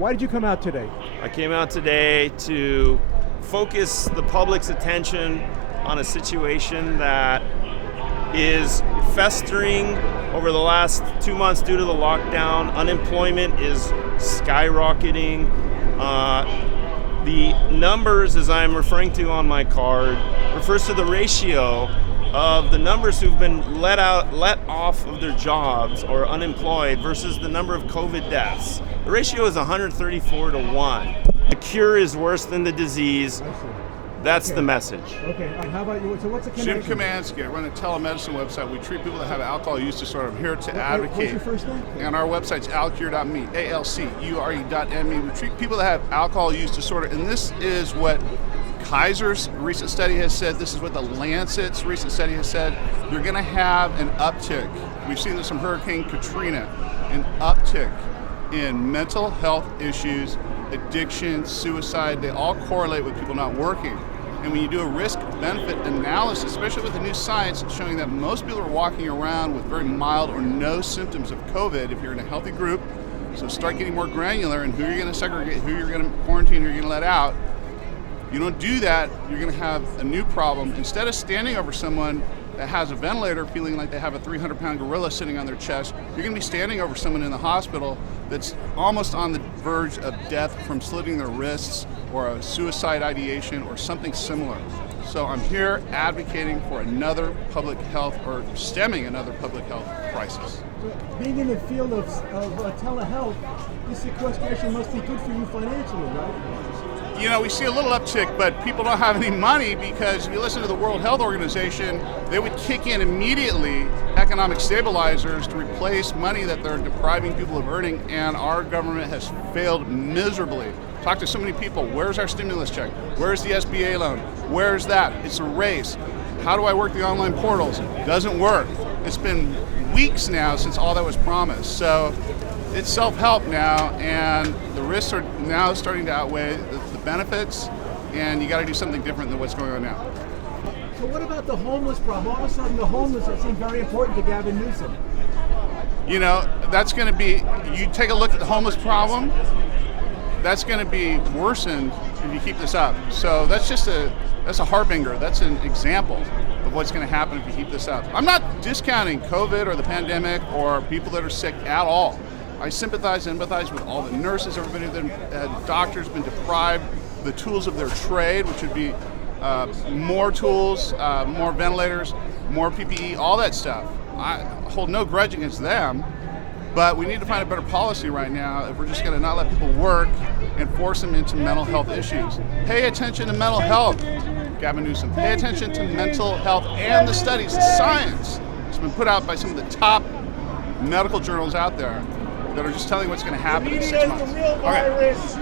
Why did you come out today? I came out today to focus the public's attention on a situation that is festering over the last 2 months due to the lockdown. Unemployment is skyrocketing. The numbers, as I'm referring to on my card, refers to the ratio of the numbers who've been let off of their jobs or unemployed versus the number of COVID deaths. The ratio is 134 to 1. The cure is worse than the disease. That's the message. Okay, how about you? So what's the connection? Jim Kamansky. I run a telemedicine website. We treat people that have alcohol use disorder. I'm here to advocate. What's your first name? And our website's alcure.me, ALCURE.me. We treat people that have alcohol use disorder. And this is what Kaiser's recent study has said. This is what the Lancet's recent study has said. You're going to have an uptick. We've seen this from Hurricane Katrina, an uptick in mental health issues, addiction, suicide. They all correlate with people not working. And when you do a risk-benefit analysis, especially with the new science showing that most people are walking around with very mild or no symptoms of COVID if you're in a healthy group, so start getting more granular in who you're going to segregate, who you're going to quarantine, who you're going to let out. You don't do that, you're going to have a new problem. Instead of standing over someone that has a ventilator feeling like they have a 300-pound gorilla sitting on their chest, you're going to be standing over someone in the hospital that's almost on the verge of death from slitting their wrists or a suicide ideation or something similar. So I'm here advocating for another public health, or stemming another public health crisis. Being in the field of telehealth, this sequestration must be good for you financially, right? You know, we see a little uptick, but people don't have any money because if you listen to the World Health Organization, they would kick in immediately economic stabilizers to replace money that they're depriving people of earning, and our government has failed miserably. Talk to so many people. Where's our stimulus check? Where's the SBA loan? Where's that? It's a race. How do I work the online portals? Doesn't work. It's been weeks now since all that was promised. So it's self-help now, and the risks are now starting to outweigh the benefits, and you got to do something different than what's going on now. So what about the homeless problem? All of a sudden the homeless seem very important to Gavin Newsom. You know, that's going to be, you take a look at the homeless problem, that's going to be worsened if you keep this up. So that's a harbinger, that's an example of what's going to happen if you keep this up. I'm not discounting COVID or the pandemic or people that are sick at all. I sympathize and empathize with all the nurses, everybody that doctors been deprived the tools of their trade, which would be more tools, more ventilators, more PPE, all that stuff. I hold no grudge against them, but we need to find a better policy right now if we're just going to not let people work and force them into mental health issues. Pay attention to mental health, Gavin Newsom. Pay attention to mental health and the studies, the science. It's been put out by some of the top medical journals out there that are just telling you what's going to happen in 6 months. The real virus.